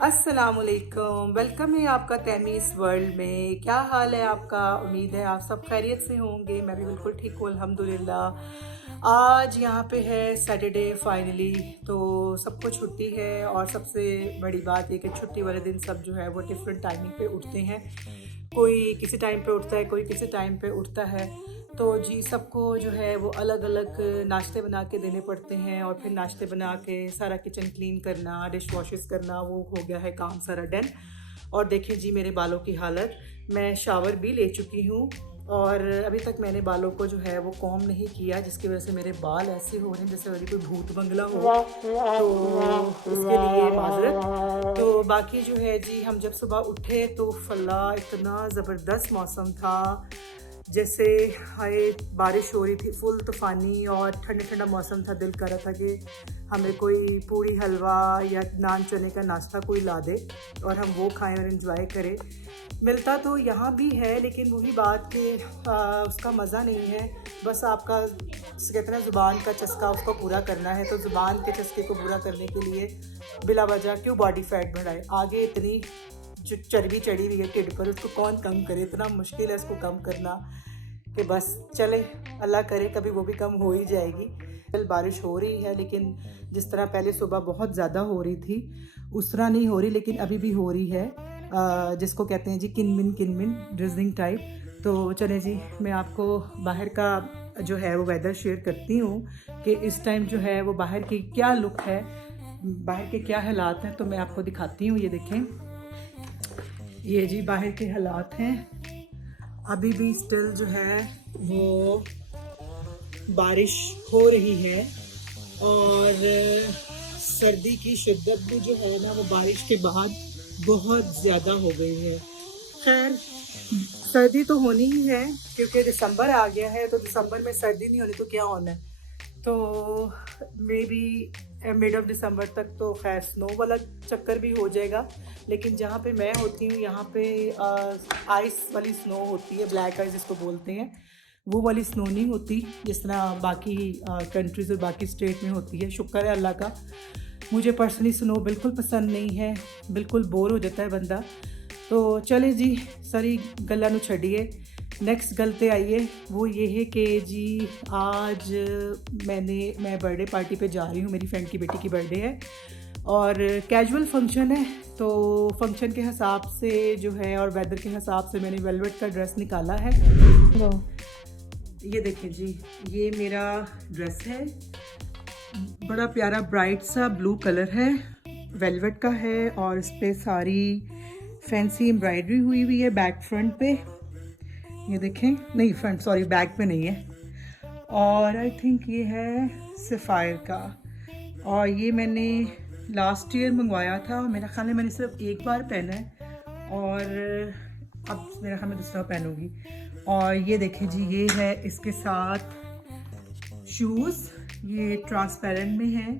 अस्सलामुअलैकुम, वेलकम है आपका तैमीज़ वर्ल्ड में। क्या हाल है आपका? उम्मीद है आप सब खैरियत से होंगे। मैं भी बिल्कुल ठीक हूँ अल्हम्दुलिल्लाह। आज यहाँ पे है सैटरडे फाइनली, तो सबको छुट्टी है और सबसे बड़ी बात ये कि छुट्टी वाले दिन सब जो है वो डिफरेंट टाइमिंग पे उठते हैं। कोई किसी टाइम पे उठता है, कोई किसी टाइम पे उठता है। तो जी सबको जो है वो अलग अलग नाश्ते बना के देने पड़ते हैं और फिर नाश्ते बना के सारा किचन क्लीन करना, डिश वॉशेस करना, वो हो गया है काम सारा डन। और देखिए जी मेरे बालों की हालत, मैं शावर भी ले चुकी हूँ और अभी तक मैंने बालों को जो है वो कॉम नहीं किया, जिसकी वजह से मेरे बाल ऐसे हो रहे हैं जैसे कोई भूत बंगला हो, तो उसके लिए माजरत। तो बाकी जो है जी, हम जब सुबह उठे तो फला इतना ज़बरदस्त मौसम था, जैसे हाय बारिश हो रही थी, फुल तूफ़ानी और ठंडा ठंडा मौसम था। दिल कर रहा था कि हमें कोई पूरी हलवा या नान चने का नाश्ता कोई ला दे और हम वो खाएं और इन्जॉय करें। मिलता तो यहाँ भी है, लेकिन वही बात कि उसका मज़ा नहीं है। बस आपका कहते हैं ज़ुबान का चस्का उसको पूरा करना है, तो ज़ुबान के चस्के को पूरा करने के लिए बिला वजह क्यों बॉडी फैट बढ़ाए। आगे इतनी जो चर्बी चढ़ी हुई है टिड पर, उसको कौन कम करे? इतना मुश्किल है इसको कम करना कि बस चले, अल्लाह करे कभी वो भी कम हो ही जाएगी। कल बारिश हो रही है, लेकिन जिस तरह पहले सुबह बहुत ज़्यादा हो रही थी उस तरह नहीं हो रही, लेकिन अभी भी हो रही है, जिसको कहते हैं जी किनमिन ड्रिजलिंग टाइप। तो चले जी, मैं आपको बाहर का जो है वो वेदर शेयर करती हूँ कि इस टाइम जो है वो बाहर की क्या लुक है, बाहर के क्या हालात हैं। तो मैं आपको दिखाती हूँ, ये देखें, ये जी बाहर के हालात हैं। अभी भी स्टिल जो है वो बारिश हो रही है और सर्दी की शिद्दत भी जो है ना वो बारिश के बाद बहुत ज़्यादा हो गई है। खैर सर्दी तो होनी ही है क्योंकि दिसंबर आ गया है, तो दिसंबर में सर्दी नहीं होनी तो क्या होना है। तो may be mid of December तक तो खैर स्नो वाला चक्कर भी हो जाएगा, लेकिन जहाँ पे मैं होती हूँ यहाँ पे आइस वाली स्नो होती है, ब्लैक आइस जिसको बोलते हैं, वो वाली स्नो नहीं होती जिस तरह बाकी कंट्रीज़ और बाकी स्टेट में होती है। शुक्र है अल्लाह का। मुझे पर्सनली स्नो बिल्कुल पसंद नहीं है, बिल्कुल बोर हो जाता है बंदा। तो चले जी, सारी गल्लां नूं छड्डिए, नेक्स्ट गल पे आइए। वो ये है कि जी आज मैं बर्थडे पार्टी पे जा रही हूँ, मेरी फ्रेंड की बेटी की बर्थडे है और कैजुअल फंक्शन है। तो फंक्शन के हिसाब से जो है और वेदर के हिसाब से मैंने वेलवेट का ड्रेस निकाला है। ये देखिए जी, ये मेरा ड्रेस है, बड़ा प्यारा ब्राइट सा ब्लू कलर है, वेलवेट का है और इस पर सारी फैंसी एम्ब्रॉयडरी हुई हुई है बैक फ्रंट पे। ये देखें, नहीं फ्रंट सॉरी बैक पे नहीं है। और आई थिंक ये है सफ़ायर का, और ये मैंने लास्ट ईयर मंगवाया था। मेरा ख्याल है मैंने सिर्फ एक बार पहना है और अब मेरा ख्याल मैं दूसरा पहनूँगी। और ये देखें जी, ये है इसके साथ शूज़, ये ट्रांसपेरेंट में है,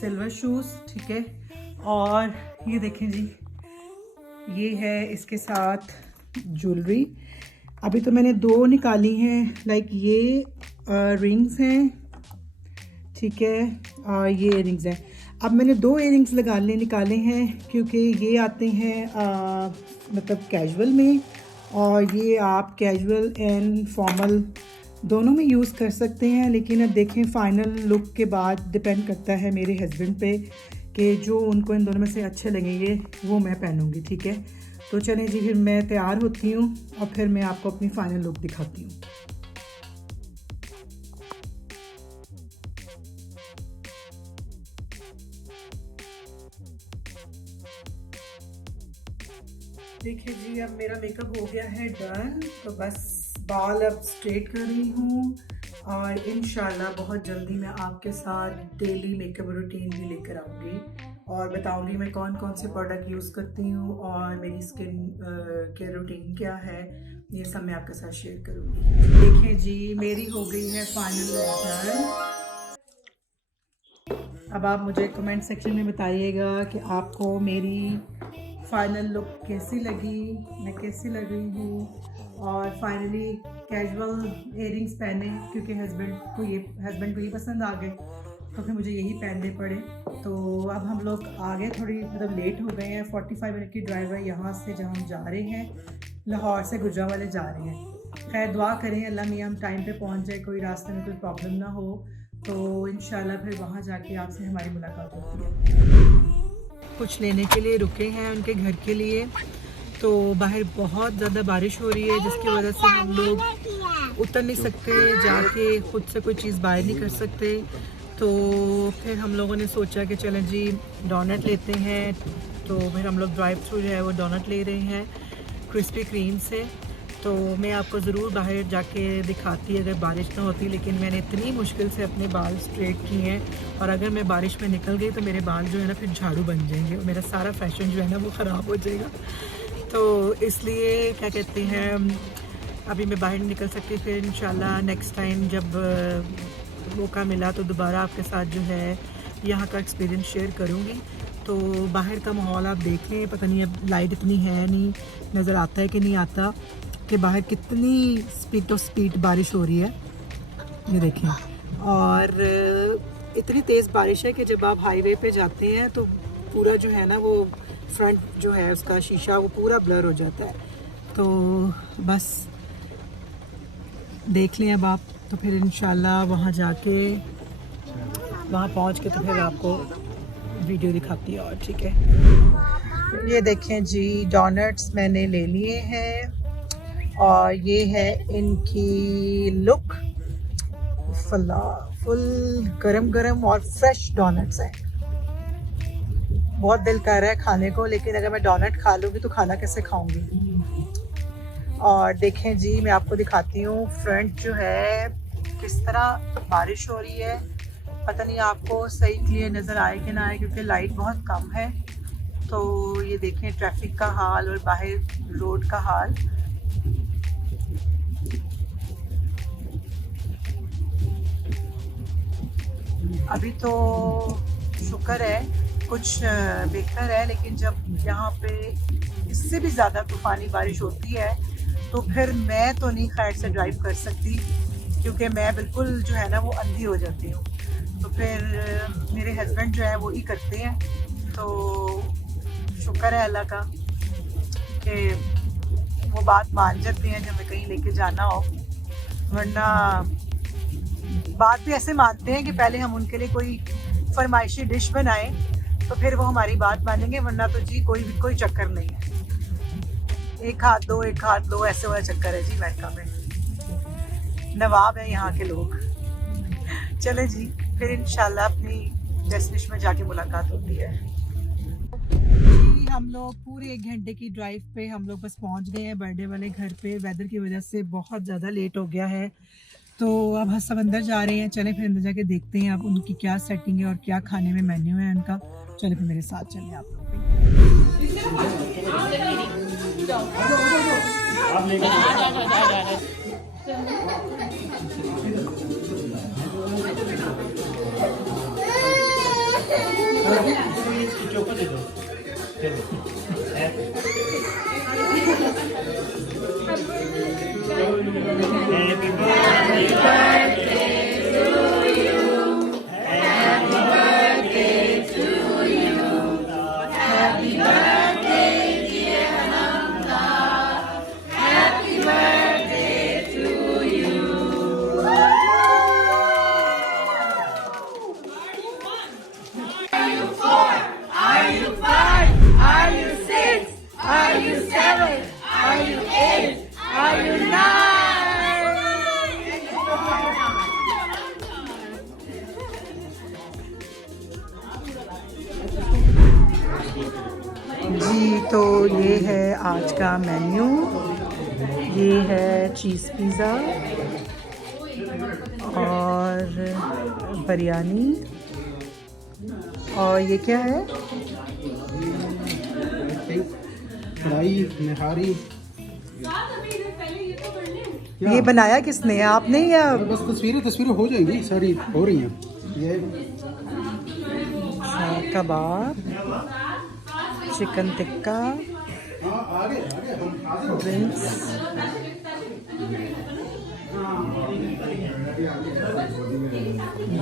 सिल्वर शूज़, ठीक है। और ये देखें जी, ये है इसके साथ ज्वेलरी। अभी तो मैंने दो निकाली हैं, लाइक ये रिंग्स हैं, ठीक है, और ये इयरिंग्स हैं। अब मैंने दो इयरिंग्स निकाले हैं क्योंकि ये आते हैं मतलब कैजुअल में, और ये आप कैजुअल एंड फॉर्मल दोनों में यूज़ कर सकते हैं। लेकिन अब देखें फाइनल लुक के बाद डिपेंड करता है मेरे हस्बैंड पे कि जो उनको इन दोनों में से अच्छे लगेंगे वो मैं पहनूंगी, ठीक है। तो चलें जी, फिर मैं तैयार होती हूँ और फिर मैं आपको अपनी फाइनल लुक दिखाती हूँ। देखिए जी, अब मेरा मेकअप हो गया है डन, तो बस बाल अब स्ट्रेट कर रही हूँ और इंशाल्लाह बहुत जल्दी मैं आपके साथ डेली मेकअप रूटीन भी लेकर आऊँगी और बताऊँगी मैं कौन कौन से प्रोडक्ट यूज़ करती हूँ और मेरी स्किन केयर रूटीन क्या है, ये सब मैं आपके साथ शेयर करूँगी। देखिए जी, मेरी हो गई है फाइनल डन। अब आप मुझे कमेंट सेक्शन में बताइएगा कि आपको मेरी फाइनल लुक कैसी लगी, मैं कैसी लग रही हूँ। और फाइनली कैजुअल इयरिंग्स पहने क्योंकि हस्बैंड को ये पसंद आ गए, तो फिर मुझे यही पहनने पड़े। तो अब हम लोग आगे थोड़ी मतलब लेट हो गए हैं। 45 मिनट की ड्राइव है यहाँ से, जहाँ हम जा रहे हैं लाहौर से गुजरांवाले जा रहे हैं। खैर दुआ करें अल्लाह मियाँ हम टाइम पे पहुँच जाए, कोई रास्ते में कोई प्रॉब्लम ना हो, तो इंशाल्लाह फिर वहाँ जाके आपसे हमारी मुलाकात होती है। कुछ लेने के लिए रुके हैं उनके घर के लिए, तो बाहर बहुत ज़्यादा बारिश हो रही है जिसकी वजह से हम लोग उतर नहीं सकते, जाके खुद से कोई चीज़ बाय नहीं कर सकते। तो फिर हम लोगों ने सोचा कि चलें जी डोनट लेते हैं, तो फिर हम लोग ड्राइव थ्रू जो है वो डोनट ले रहे हैं क्रिस्पी क्रीम से। तो मैं आपको ज़रूर बाहर जाके दिखाती अगर बारिश ना होती, लेकिन मैंने इतनी मुश्किल से अपने बाल स्ट्रेट किए हैं, और अगर मैं बारिश में निकल गई तो मेरे बाल जो है ना फिर झाड़ू बन जाएंगे और मेरा सारा फैशन जो है ना वो ख़राब हो जाएगा। तो इसलिए क्या कहते हैं अभी मैं बाहर नहीं निकल सकती। फिर इंशाल्लाह नेक्स्ट टाइम जब मौका मिला तो दोबारा आपके साथ जो है यहाँ का एक्सपीरियंस शेयर करूँगी। तो बाहर का माहौल आप देखें, पता नहीं अब लाइट इतनी है नहीं, नज़र आता है कि नहीं आता कि बाहर कितनी स्पीड बारिश हो रही है, ये देखें। और इतनी तेज़ बारिश है कि जब आप हाईवे पे जाते हैं तो पूरा जो है ना वो फ्रंट जो है उसका शीशा वो पूरा ब्लर हो जाता है। तो बस देख लें अब आप, तो फिर इंशाल्लाह वहाँ जाके वहाँ पहुँच के तो फिर आपको वीडियो दिखाती है और ठीक है। ये देखें जी डोनट्स मैंने ले लिए हैं और ये है इनकी लुक, फुल गरम गरम और फ्रेश डोनट्स हैं। बहुत दिल कर रहा है खाने को, लेकिन अगर मैं डोनट खा लूँगी तो खाना कैसे खाऊंगी। और देखें जी मैं आपको दिखाती हूँ फ्रंट जो है किस तरह बारिश हो रही है। पता नहीं आपको सही क्लियर नज़र आए कि ना आए क्योंकि लाइट बहुत कम है। तो ये देखें ट्रैफिक का हाल और बाहर रोड का हाल। अभी तो शुक्र है कुछ बेहतर है, लेकिन जब यहाँ पे इससे भी ज़्यादा तूफ़ानी बारिश होती है तो फिर मैं तो नहीं खैर से ड्राइव कर सकती, क्योंकि मैं बिल्कुल जो है ना वो अंधी हो जाती हूँ। तो फिर मेरे हस्बैंड जो है वो ही करते हैं। तो शुक्र है अल्लाह का कि वो बात मान जाते हैं जब मैं कहीं लेके जाना हो, वरना बात भी ऐसे मानते हैं कि पहले हम उनके लिए कोई फरमाइशी डिश बनाएं तो फिर वो हमारी बात मानेंगे, वरना तो जी कोई चक्कर नहीं है। एक हाथ दो ऐसे वाला चक्कर है जी अमेरिका में, नवाब है यहाँ के लोग। चले जी फिर इंशाल्लाह अपनी डेस्टिनेशन में जाके मुलाकात होती है। हम लोग पूरे 1 घंटे की ड्राइव पे हम लोग बस पहुँच गए हैं बर्थडे वाले घर पे। वेदर की वजह से बहुत ज़्यादा लेट हो गया है, तो अब हम सब अंदर जा रहे हैं। चले फिर अंदर जाके देखते हैं अब उनकी क्या सेटिंग है और क्या खाने में मेन्यू है उनका। चले फिर मेरे साथ चलें आप लोग जी। तो ये है आज का मेन्यू, ये है चीज़ पिज़्ज़ा और बिरयानी, और ये क्या है कढ़ाई निहारी। ये बनाया किसने, आपने या? बस तस्वीरें हो जाएंगी, सारी हो रही हैं। ये kebab, chicken tikka, drinks,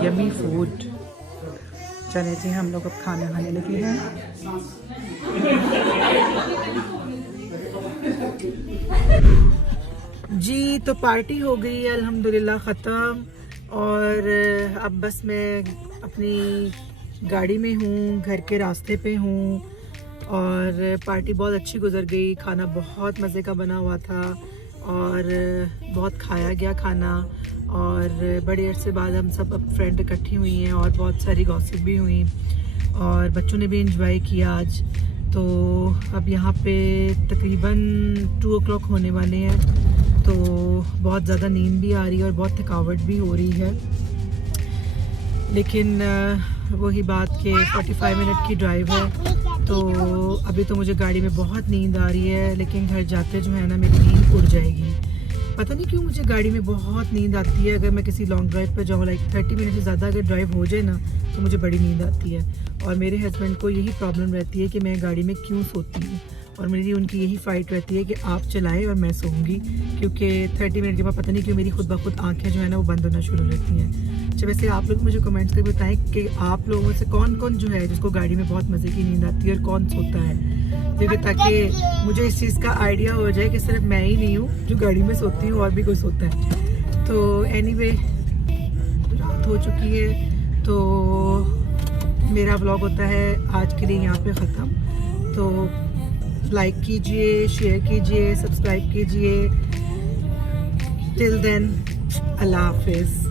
yummy food. चले जी हम लोग अब खाना खाने लगे हैं। जी तो पार्टी हो गई है अल्हम्दुलिल्लाह ख़त्म, और अब बस मैं अपनी गाड़ी में हूँ, घर के रास्ते पे हूँ, और पार्टी बहुत अच्छी गुजर गई। खाना बहुत मज़े का बना हुआ था और बहुत खाया गया खाना, और बड़े अरसे बाद हम सब अब फ्रेंड इकट्ठी हुई हैं और बहुत सारी गॉसिप भी हुई, और बच्चों ने भी एंजॉय किया आज। तो अब यहाँ पे तकरीबन 2 o'clock होने वाले हैं, तो बहुत ज़्यादा नींद भी आ रही है और बहुत थकावट भी हो रही है। लेकिन वही बात कि 45 मिनट की ड्राइव है, तो अभी तो मुझे गाड़ी में बहुत नींद आ रही है, लेकिन घर जाते जो है ना मेरी नींद उड़ जाएगी। पता नहीं क्यों मुझे गाड़ी में बहुत नींद आती है। अगर मैं किसी लॉन्ग ड्राइव पर जाऊँ, लाइक 30 मिनट से ज़्यादा अगर ड्राइव हो जाए ना, तो मुझे बड़ी नींद आती है। और मेरे हस्बैंड को यही प्रॉब्लम रहती है कि मैं गाड़ी में क्यों सोती हूँ, और मेरी उनकी यही फ़ाइट रहती है कि आप चलाएं और मैं सोऊंगी, क्योंकि 30 मिनट के बाद पता नहीं क्यों मेरी खुद ब खुद आँखें जो है ना वो बंद होना शुरू रहती हैं। अच्छा, वैसे आप लोग मुझे कमेंट्स करके बताएं कि आप लोगों में से कौन कौन जो है जिसको गाड़ी में बहुत मज़े की नींद आती है और कौन सोता है, क्योंकि ताकि मुझे इस चीज़ का आइडिया हो जाए कि सिर्फ मैं ही नहीं हूँ जो गाड़ी में सोती हूँ, और भी कोई सोता है। तो एनीवे, रात हो चुकी है, तो मेरा व्लॉग होता है आज के लिए यहाँ पे ख़त्म। तो लाइक कीजिए, शेयर कीजिए, सब्सक्राइब कीजिए। टिल देन, अल्लाह हाफिज़।